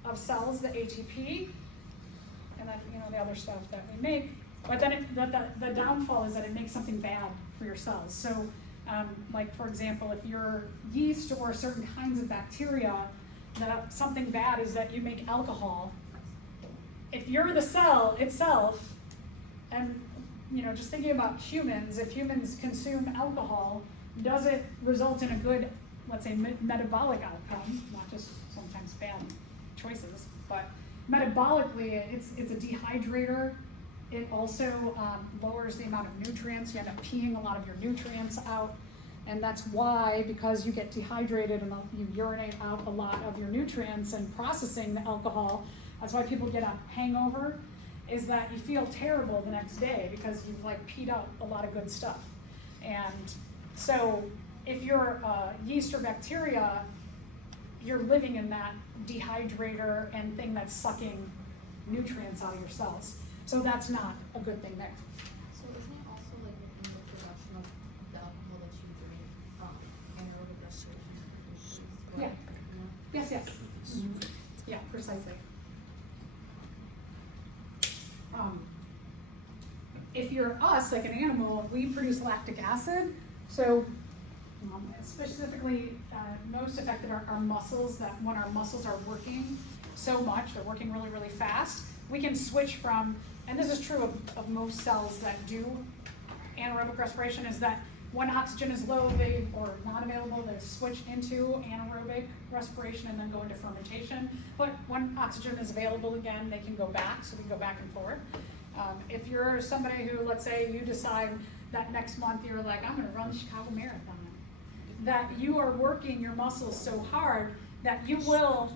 of cells, the ATP, and then the other stuff that we make. But then the downfall is that it makes something bad for your cells. So, like for example, if you're yeast or certain kinds of bacteria, something bad is that you make alcohol. If you're the cell itself, and just thinking about humans, if humans consume alcohol, does it result in a good, let's say, metabolic outcome, not just sometimes bad choices, but metabolically, it's a dehydrator. It also lowers the amount of nutrients. You end up peeing a lot of your nutrients out. And that's why, because you get dehydrated and you urinate out a lot of your nutrients and processing the alcohol, that's why people get a hangover, is that you feel terrible the next day because you've like peed out a lot of good stuff. And so if you're yeast or bacteria, you're living in that dehydrator and thing that's sucking nutrients out of your cells. So that's not a good thing there. So isn't it also like within the production of the alcohol that you drink, anaerobic respiration? Yeah. No? Yes, yes. Yeah, precisely. If you're us, like an animal, we produce lactic acid. So specifically, most affected are our muscles, that when our muscles are working so much, they're working really, really fast, we can switch from, and this is true of most cells that do anaerobic respiration, is that when oxygen is low or not available, they switch into anaerobic respiration and then go into fermentation. But when oxygen is available again, they can go back, so we go back and forth. If you're somebody who, let's say you decide that next month you're like, I'm gonna run the Chicago Marathon, that you are working your muscles so hard that you will,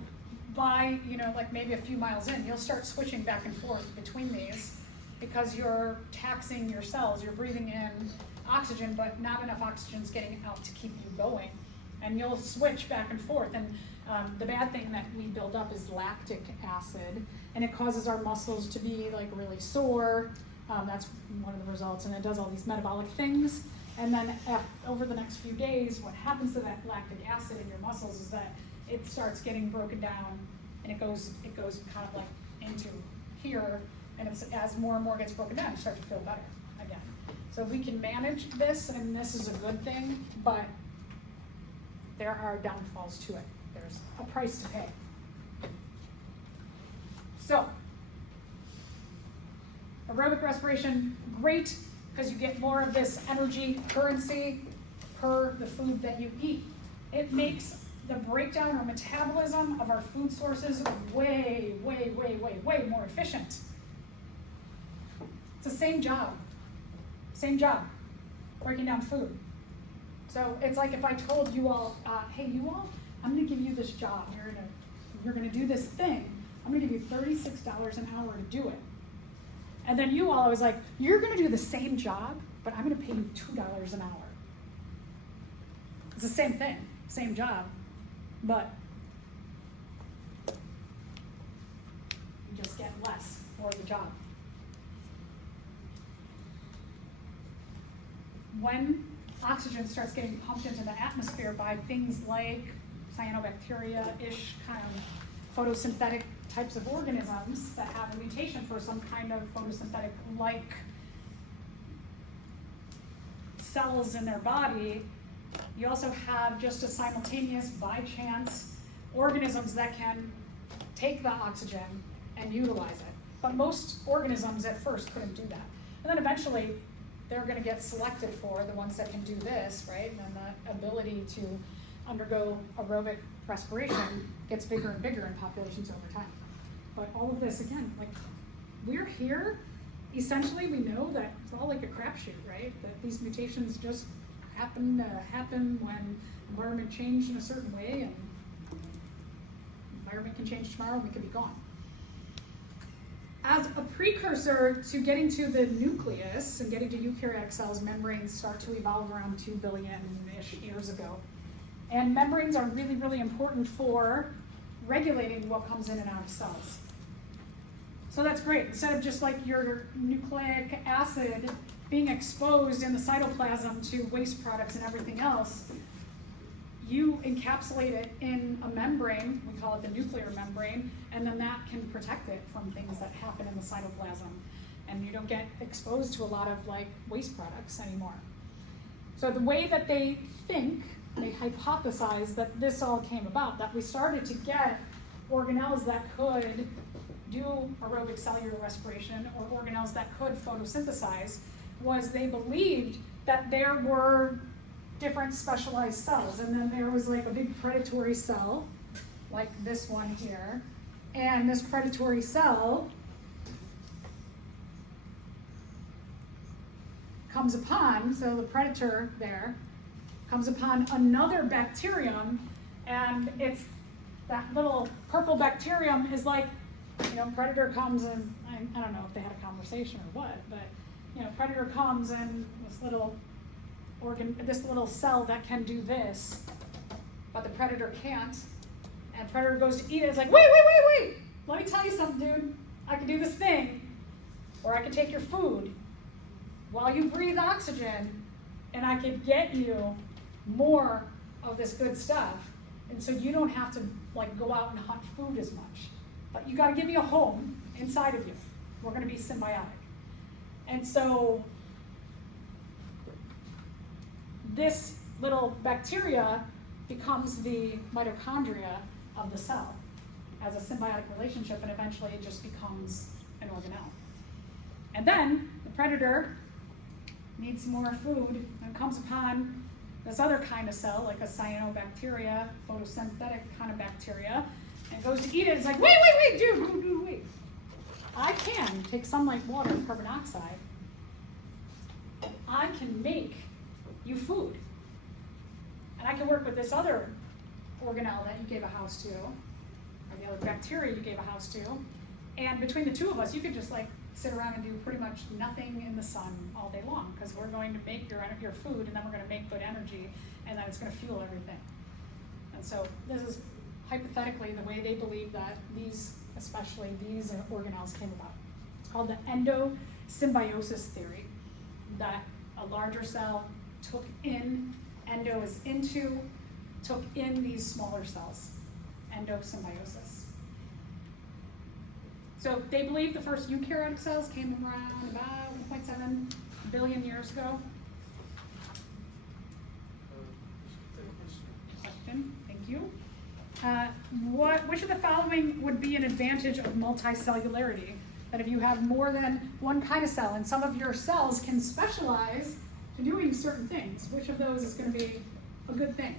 by, like maybe a few miles in, you'll start switching back and forth between these because you're taxing your cells, you're breathing in oxygen, but not enough oxygen's getting out to keep you going. And you'll switch back and forth. And the bad thing that we build up is lactic acid, and it causes our muscles to be like really sore. That's one of the results, and it does all these metabolic things. And then over the next few days, what happens to that lactic acid in your muscles is that it starts getting broken down, and it goes kind of like into here, and it's, as more and more gets broken down, you start to feel better again. So we can manage this, and this is a good thing, but there are downfalls to it. There's a price to pay. So, aerobic respiration, great, because you get more of this energy currency per the food that you eat. It makes the breakdown or metabolism of our food sources way, way, way, way, way more efficient. It's the same job, breaking down food. So it's like if I told you all, hey, you all, I'm gonna give you this job. You're gonna do this thing. I'm gonna give you $36 an hour to do it. And then you all, I was like, you're gonna do the same job, but I'm gonna pay you $2 an hour. It's the same thing, same job, but you just get less for the job. When oxygen starts getting pumped into the atmosphere by things like cyanobacteria-ish kind of photosynthetic types of organisms that have a mutation for some kind of photosynthetic-like cells in their body, you also have just a simultaneous, by chance, organisms that can take the oxygen and utilize it. But most organisms at first couldn't do that. And then eventually, they're gonna get selected for the ones that can do this, right? And the ability to undergo aerobic respiration gets bigger and bigger in populations over time. But all of this, again, like, we're here, essentially we know that it's all like a crapshoot, right? That these mutations just happen when environment changed in a certain way, and environment can change tomorrow and we could be gone. As a precursor to getting to the nucleus and getting to eukaryotic cells, membranes start to evolve around 2 billion-ish years ago. And membranes are really, really important for regulating what comes in and out of cells. So that's great. Instead of just like your nucleic acid being exposed in the cytoplasm to waste products and everything else, you encapsulate it in a membrane, we call it the nuclear membrane, and then that can protect it from things that happen in the cytoplasm. And you don't get exposed to a lot of like waste products anymore. So the way that they think, they hypothesize that this all came about, that we started to get organelles that could do aerobic cellular respiration or organelles that could photosynthesize, was they believed that there were different specialized cells, and then there was like a big predatory cell, like this one here, and this predatory cell comes upon, so the predator there comes upon another bacterium, and it's that little purple bacterium is like, predator comes and, I don't know if they had a conversation or what, but, predator comes and this little cell that can do this, but the predator can't, and predator goes to eat it, it's like, wait, let me tell you something, dude. I can do this thing, or I can take your food while you breathe oxygen, and I can get you more of this good stuff. And so you don't have to go out and hunt food as much. But you gotta give me a home inside of you. We're gonna be symbiotic. And so this little bacteria becomes the mitochondria of the cell as a symbiotic relationship, and eventually it just becomes an organelle. And then the predator needs some more food and comes upon this other kind of cell, like a cyanobacteria, photosynthetic kind of bacteria, and goes to eat it. It's like, wait, dude, wait. I can take sunlight, water, and carbon dioxide. I can make you food. And I can work with this other organelle that you gave a house to, or the other bacteria you gave a house to, and between the two of us, you could just sit around and do pretty much nothing in the sun all day long, because we're going to make your food, and then we're going to make good energy, and then it's going to fuel everything. And so this is hypothetically the way they believe that especially these organelles came about. It's called the endosymbiosis theory, that a larger cell took in these smaller cells, endosymbiosis. So they believe the first eukaryotic cells came around about 1.7 billion years ago. Question, thank you. Which of the following would be an advantage of multicellularity? That if you have more than one kind of cell, and some of your cells can specialize to doing certain things, which of those is going to be a good thing?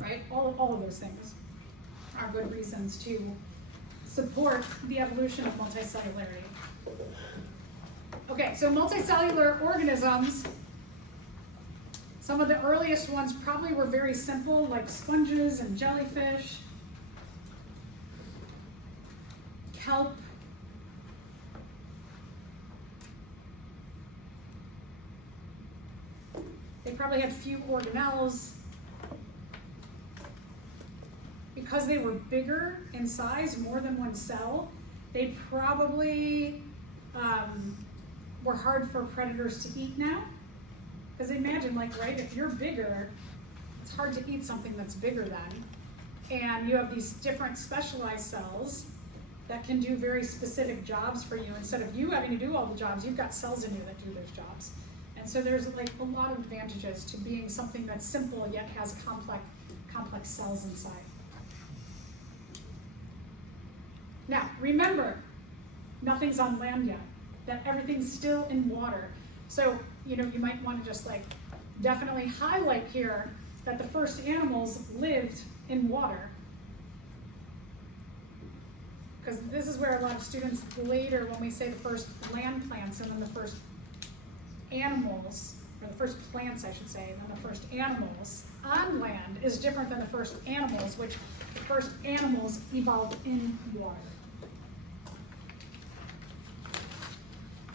Right? All of those things are good reasons to support the evolution of multicellularity. Okay, so multicellular organisms, some of the earliest ones probably were very simple, like sponges and jellyfish, kelp, they probably had few organelles. Because they were bigger in size, more than one cell, they probably were hard for predators to eat now. Because imagine, right, if you're bigger, it's hard to eat something that's bigger than. And you have these different specialized cells that can do very specific jobs for you. Instead of you having to do all the jobs, you've got cells in you that do those jobs. And so there's a lot of advantages to being something that's simple yet has complex cells inside. Now, remember, nothing's on land yet, that everything's still in water. So, you might want to just definitely highlight here that the first animals lived in water. Because this is where a lot of students later, when we say the first land plants and then the first animals, or the first plants I should say, and then the first animals on land is different than the first animals, which the first animals evolved in water.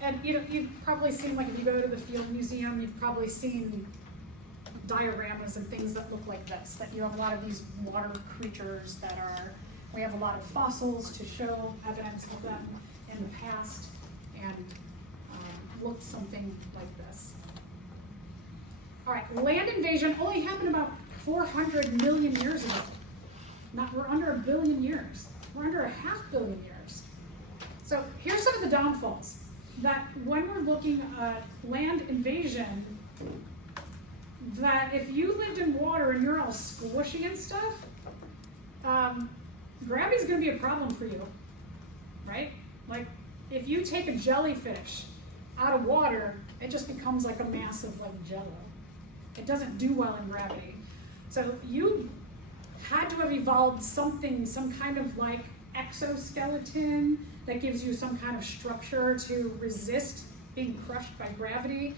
And you've probably seen, if you go to the Field Museum, you've probably seen dioramas and things that look like this, that you have a lot of these water creatures we have a lot of fossils to show evidence of them in the past, and looked something like this. All right, land invasion only happened about 400 million years ago. We're under 1 billion years. We're under 500 million years. So here's some of the downfalls. That when we're looking at land invasion, that if you lived in water and you're all squishy and stuff, gravity's going to be a problem for you, right? If you take a jellyfish out of water, it just becomes like a mass of jello. It doesn't do well in gravity. So you had to have evolved something, some kind of exoskeleton that gives you some kind of structure to resist being crushed by gravity.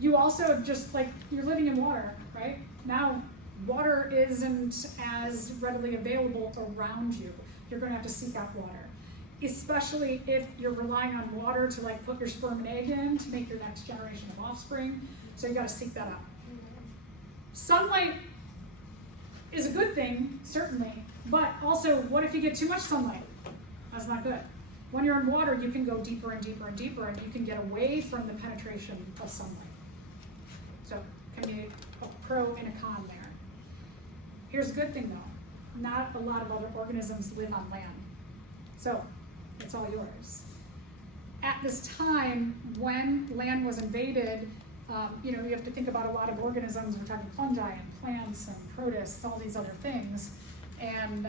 You also just like, you're living in water, right? Now, water isn't as readily available around you. You're gonna have to seek out water. Especially if you're relying on water to like put your sperm and egg in to make your next generation of offspring. So you gotta seek that out. Sunlight is a good thing, certainly, but also what if you get too much sunlight? That's not good. When you're in water, you can go deeper and deeper and deeper, and you can get away from the penetration of sunlight. So can be a pro and a con there. Here's a good thing though, not a lot of other organisms live on land. So it's all yours. At this time, when land was invaded, you have to think about a lot of organisms. We're talking fungi and plants and protists, all these other things. And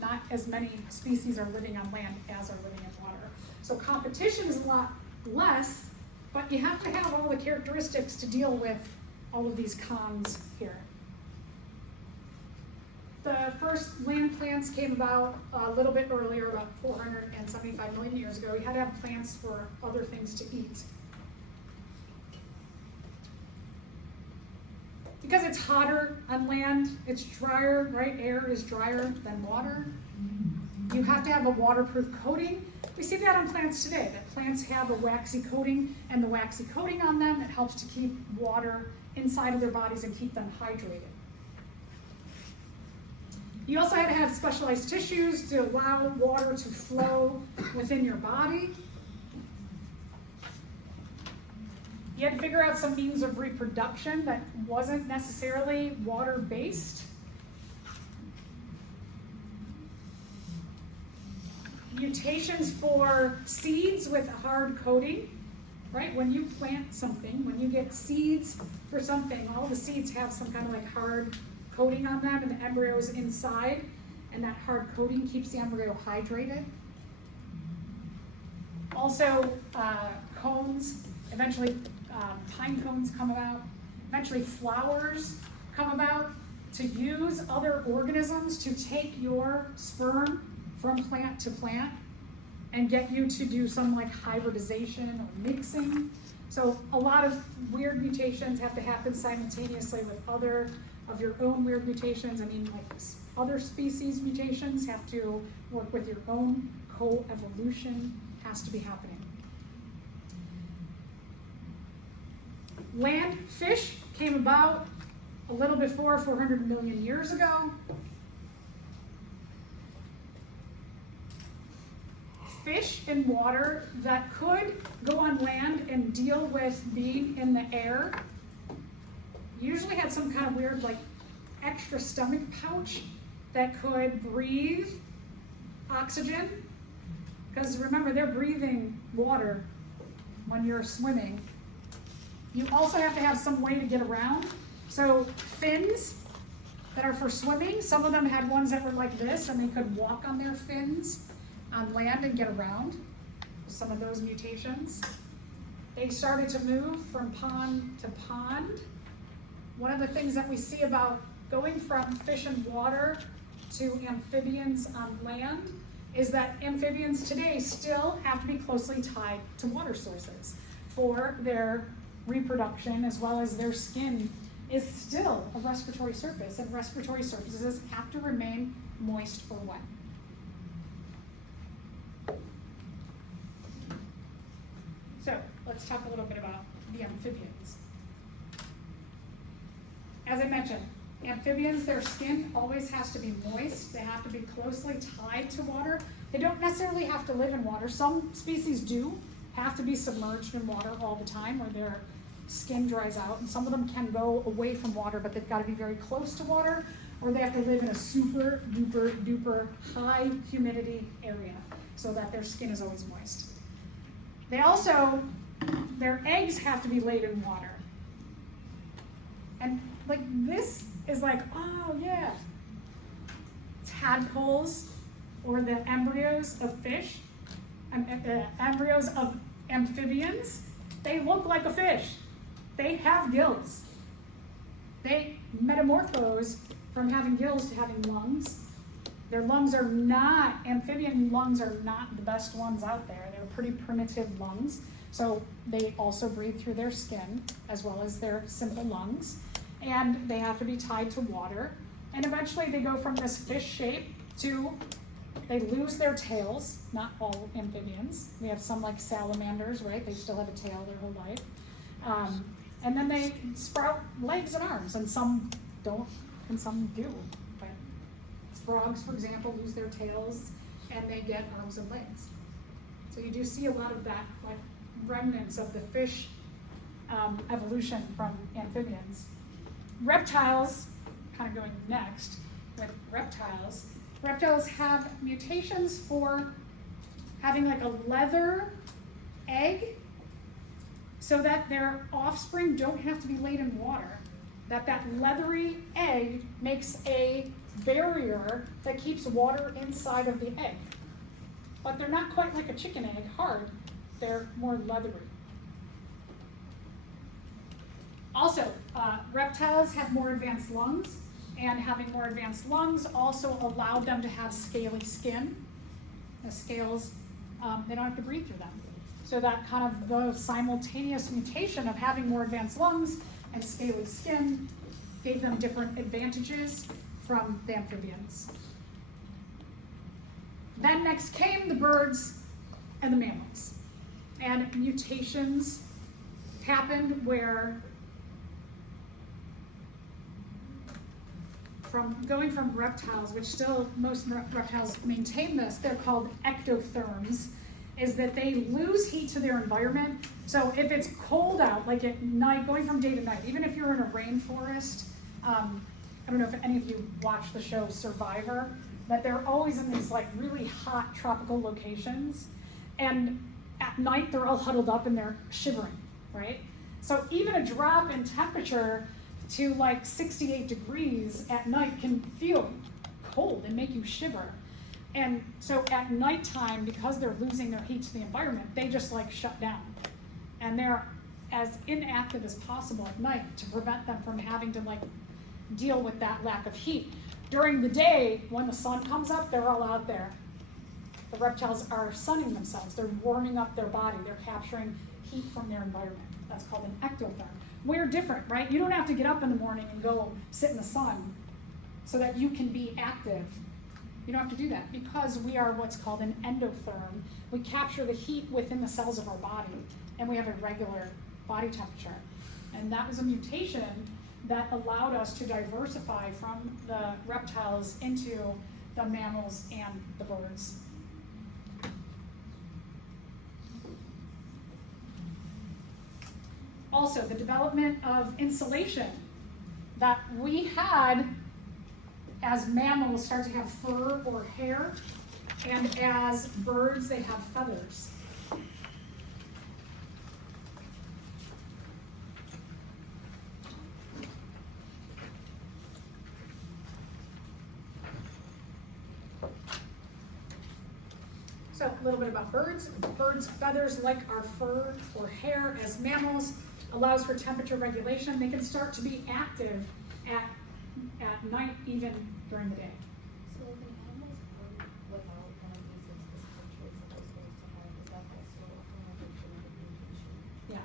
not as many species are living on land as are living in water. So competition is a lot less, but you have to have all the characteristics to deal with all of these cons here. The first land plants came about a little bit earlier, about 475 million years ago. We had to have plants for other things to eat. Because it's hotter on land, it's drier, right? Air is drier than water. You have to have a waterproof coating. We see that on plants today, that plants have a waxy coating, and the waxy coating on them, it helps to keep water inside of their bodies and keep them hydrated. You also had to have specialized tissues to allow water to flow within your body. You had to figure out some means of reproduction that wasn't necessarily water-based. Mutations for seeds with a hard coating, right? When you plant something, when you get seeds for something, all the seeds have some kind of like hard coating on them, and the embryo is inside, and that hard coating keeps the embryo hydrated. Also, cones, eventually pine cones come about, eventually flowers come about to use other organisms to take your sperm from plant to plant and get you to do some like hybridization or mixing. So a lot of weird mutations have to happen simultaneously with other of your own weird mutations. I mean, like other species mutations have to work with your own co-evolution has to be happening. Land fish came about a little before 400 million years ago. Fish in water that could go on land and deal with being in the air usually had some kind of weird like extra stomach pouch that could breathe oxygen, because remember, they're breathing water when you're swimming. You also have to have some way to get around. So fins that are for swimming, some of them had ones that were like this, and they could walk on their fins on land and get around. Some of those mutations. They started to move from pond to pond. One of the things that we see about going from fish and water to amphibians on land is that amphibians today still have to be closely tied to water sources for their reproduction, as well as their skin is still a respiratory surface, and respiratory surfaces have to remain moist or wet. So let's talk a little bit about the amphibians. As I mentioned, amphibians, their skin always has to be moist. They have to be closely tied to water. They don't necessarily have to live in water. Some species do have to be submerged in water all the time, or their skin dries out. And some of them can go away from water, but they've got to be very close to water, or they have to live in a super duper duper high humidity area so that their skin is always moist. They also, their eggs have to be laid in water. And like this is like, oh yeah, tadpoles, or the embryos of fish, embryos of amphibians, they look like a fish. They have gills. They metamorphose from having gills to having lungs. Their lungs are not, amphibian lungs are not the best ones out there. They're pretty primitive lungs. So they also breathe through their skin as well as their simple lungs. And they have to be tied to water. And eventually they go from this fish shape to, they lose their tails, not all amphibians. We have some like salamanders, right? They still have a tail their whole life. And then they sprout legs and arms, and some don't, and some do. But frogs, for example, lose their tails, and they get arms and legs. So you do see a lot of that, like remnants of the fish evolution from amphibians. Reptiles, kind of going next with reptiles. Reptiles have mutations for having like a leather egg so that their offspring don't have to be laid in water. That leathery egg makes a barrier that keeps water inside of the egg. But they're not quite like a chicken egg, hard. They're more leathery. Also, reptiles have more advanced lungs, and having more advanced lungs also allowed them to have scaly skin. The scales, they don't have to breathe through them. So that kind of the simultaneous mutation of having more advanced lungs and scaly skin gave them different advantages from the amphibians. Then next came the birds and the mammals. And mutations happened where going from reptiles, which still most reptiles maintain this, they're called ectotherms, is that they lose heat to their environment. So if it's cold out, like at night, going from day to night, even if you're in a rainforest, I don't know if any of you watch the show Survivor, but they're always in these like really hot tropical locations. And at night, they're all huddled up and they're shivering, right? So even a drop in temperature to like 68 degrees at night can feel cold and make you shiver. And so at nighttime, because they're losing their heat to the environment, they just like shut down. And they're as inactive as possible at night to prevent them from having to like deal with that lack of heat. During the day, when the sun comes up, they're all out there. The reptiles are sunning themselves. They're warming up their body. They're capturing heat from their environment. That's called an ectotherm. We're different, right? You don't have to get up in the morning and go sit in the sun so that you can be active. You don't have to do that because we are what's called an endotherm. We capture the heat within the cells of our body, and we have a regular body temperature. And that was a mutation that allowed us to diversify from the reptiles into the mammals and the birds. Also, the development of insulation that we had as mammals start to have fur or hair, and as birds, they have feathers. So a little bit about birds. Birds' feathers, like our fur or hair as mammals, allows for temperature regulation. They can start to be active at night, even during the day. So if an animal's born without one of these like, specific traits that they're supposed to have, is that also a form of a genetic mutation? Yeah,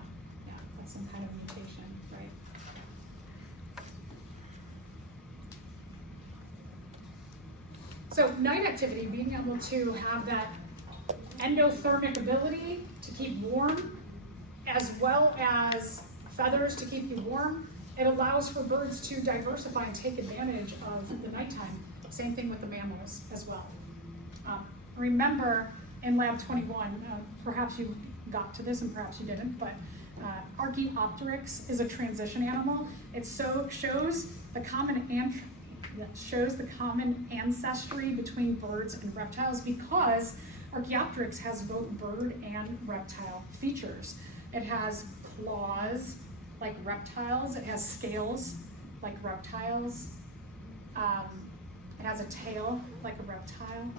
that's some kind of mutation, right? So night activity, being able to have that endothermic ability to keep warm, as well as feathers to keep you warm, it allows for birds to diversify and take advantage of the nighttime. Same thing with the mammals as well. Remember in Lab 21, perhaps you got to this and perhaps you didn't, but Archaeopteryx is a transition animal. It shows the common ancestry between birds and reptiles because Archaeopteryx has both bird and reptile features. It has claws like reptiles. It has scales like reptiles. It has a tail like a reptile.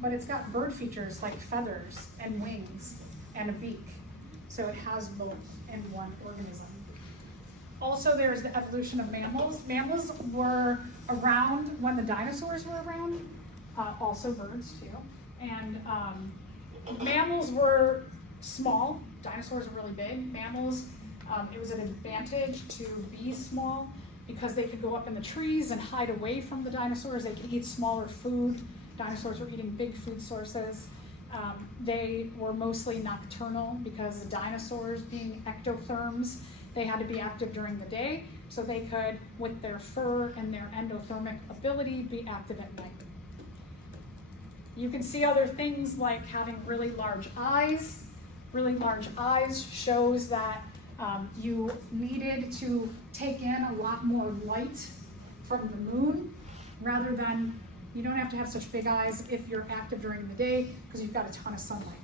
But it's got bird features like feathers and wings and a beak. So it has both in one organism. Also, there's the evolution of mammals. Mammals were around when the dinosaurs were around, also birds too. And mammals were small. Dinosaurs were really big. Mammals, it was an advantage to be small because they could go up in the trees and hide away from the dinosaurs. They could eat smaller food. Dinosaurs were eating big food sources. They were mostly nocturnal because the dinosaurs, being ectotherms, they had to be active during the day so they could, with their fur and their endothermic ability, be active at night. You can see other things like having really large eyes. Really large eyes shows that you needed to take in a lot more light from the moon rather than, you don't have to have such big eyes if you're active during the day because you've got a ton of sunlight.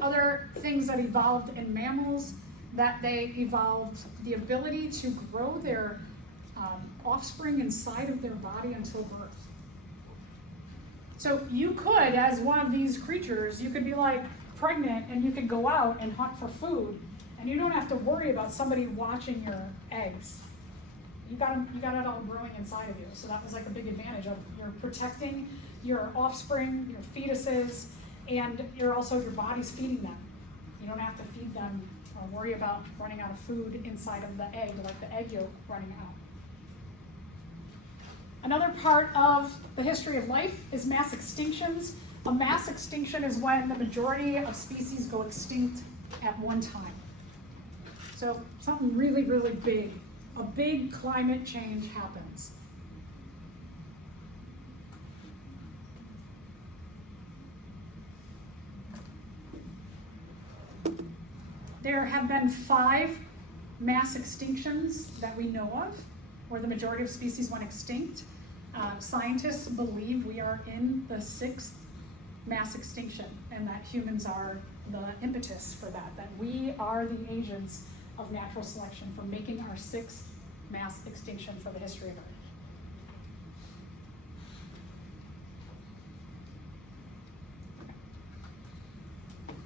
Other things that evolved in mammals, that they evolved the ability to grow their offspring inside of their body until birth. So you could, as one of these creatures, you could be like pregnant and you could go out and hunt for food and you don't have to worry about somebody watching your eggs. You got it all growing inside of you. So that was like a big advantage of you're protecting your offspring, your fetuses, and your body's feeding them. You don't have to feed them or worry about running out of food inside of the egg, like the egg yolk running out. Another part of the history of life is mass extinctions. A mass extinction is when the majority of species go extinct at one time. So something really, really big. A big climate change happens. There have been 5 mass extinctions that we know of, where the majority of species went extinct. Scientists believe we are in the 6th mass extinction and that humans are the impetus for that we are the agents of natural selection for making our 6th mass extinction for the history of Earth.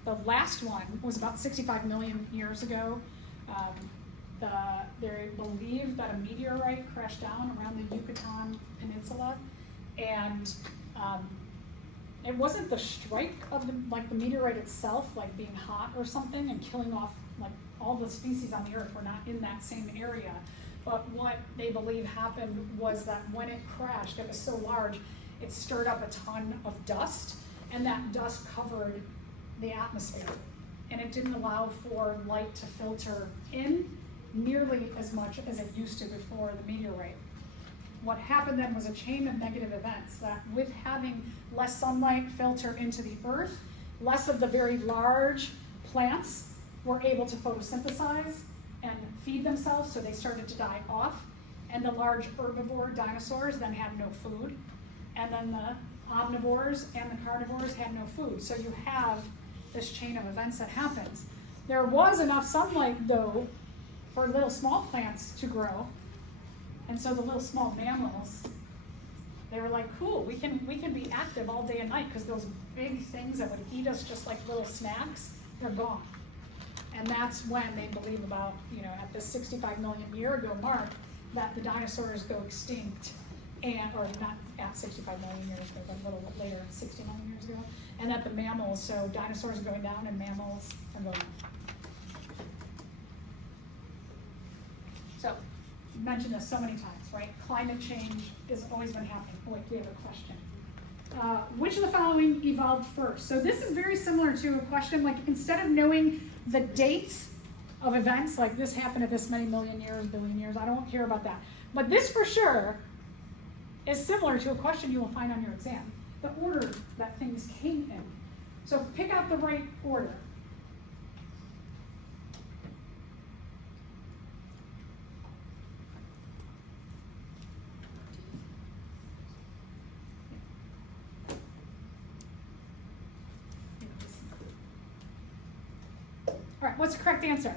The last one was about 65 million years ago. They believe that a meteorite crashed down around the Yucatan Peninsula, and it wasn't the strike of the meteorite itself, like being hot or something and killing off like all the species on the Earth were not in that same area. But what they believe happened was that when it crashed, it was so large, it stirred up a ton of dust, and that dust covered the atmosphere, and it didn't allow for light to filter in nearly as much as it used to before the meteorite. What happened then was a chain of negative events, that with having less sunlight filter into the Earth, less of the very large plants were able to photosynthesize and feed themselves, so they started to die off, and the large herbivore dinosaurs then had no food, and then the omnivores and the carnivores had no food. So you have this chain of events that happens. There was enough sunlight, though, for little small plants to grow, and so the little small mammals, they were like, cool, we can be active all day and night, because those big things that would eat us just like little snacks, they're gone. And that's when they believe about, at the 65 million year ago mark, that the dinosaurs go extinct, or not at 65 million years ago, but a little bit later, 60 million years ago, and that the mammals, so dinosaurs are going down and mammals are going up. So, I've mentioned this so many times, right? Climate change has always been happening. Oh, wait, we have a question. Which of the following evolved first? So this is very similar to a question, like instead of knowing the dates of events, like this happened at this many million years, billion years, I don't care about that. But this for sure is similar to a question you will find on your exam, the order that things came in. So pick out the right order. All right, what's the correct answer?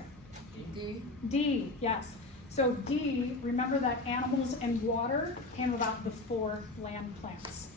D. D, yes. So D, remember that animals and water came about before land plants.